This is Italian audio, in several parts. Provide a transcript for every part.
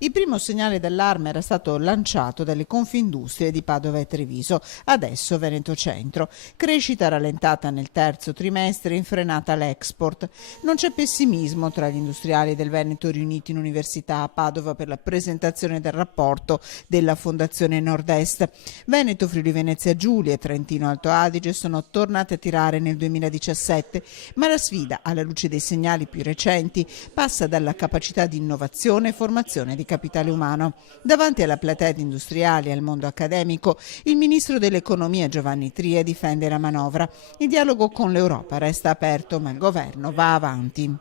Il primo segnale d'allarme era stato lanciato dalle Confindustrie di Padova e Treviso, adesso Veneto Centro. Crescita rallentata nel terzo trimestre, infrenata l'export. Non c'è pessimismo tra gli industriali del Veneto riuniti in università a Padova per la presentazione del rapporto della Fondazione Nord-Est. Veneto, Friuli Venezia Giulia e Trentino Alto Adige sono tornate a tirare nel 2017, ma la sfida, alla luce dei segnali più recenti, passa dalla capacità di innovazione e formazione di capitale umano. Davanti alla platea di industriali e al mondo accademico, il ministro dell'economia Giovanni Tria difende la manovra. Il dialogo con l'Europa resta aperto, ma il governo va avanti.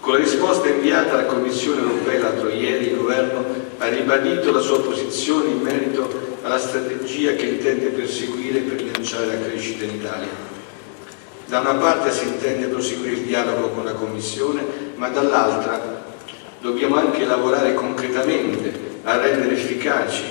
Con la risposta inviata alla Commissione europea l'altro ieri, il governo ha ribadito la sua posizione in merito alla strategia che intende perseguire per rilanciare la crescita in Italia. Da una parte si intende proseguire il dialogo con la Commissione, ma dall'altra dobbiamo anche lavorare concretamente a rendere efficaci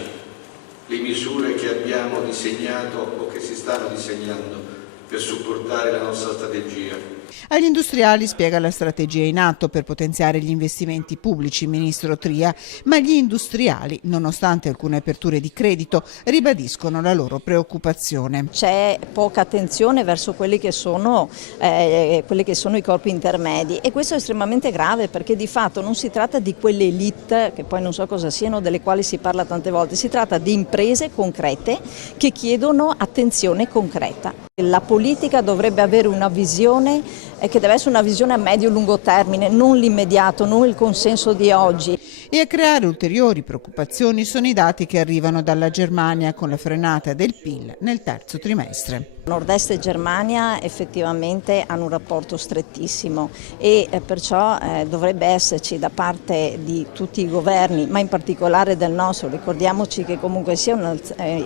le misure che abbiamo disegnato o che si stanno disegnando per supportare la nostra strategia. Agli industriali spiega la strategia in atto per potenziare gli investimenti pubblici, ministro Tria, ma gli industriali, nonostante alcune aperture di credito, ribadiscono la loro preoccupazione. C'è poca attenzione verso quelli che sono i corpi intermedi e questo è estremamente grave perché di fatto non si tratta di quelle elite, che poi non so cosa siano, delle quali si parla tante volte, si tratta di imprese concrete che chiedono attenzione concreta. La politica dovrebbe avere una visione che deve essere una visione a medio-lungo termine, non l'immediato, non il consenso di oggi. E a creare ulteriori preoccupazioni sono i dati che arrivano dalla Germania con la frenata del PIL nel terzo trimestre. Nord-Est e Germania effettivamente hanno un rapporto strettissimo e perciò dovrebbe esserci da parte di tutti i governi, ma in particolare del nostro, ricordiamoci che comunque sia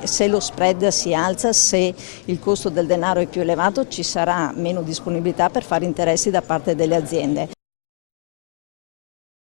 se lo spread si alza, se il costo del denaro è più elevato ci sarà meno disponibilità per fare interessi da parte delle aziende.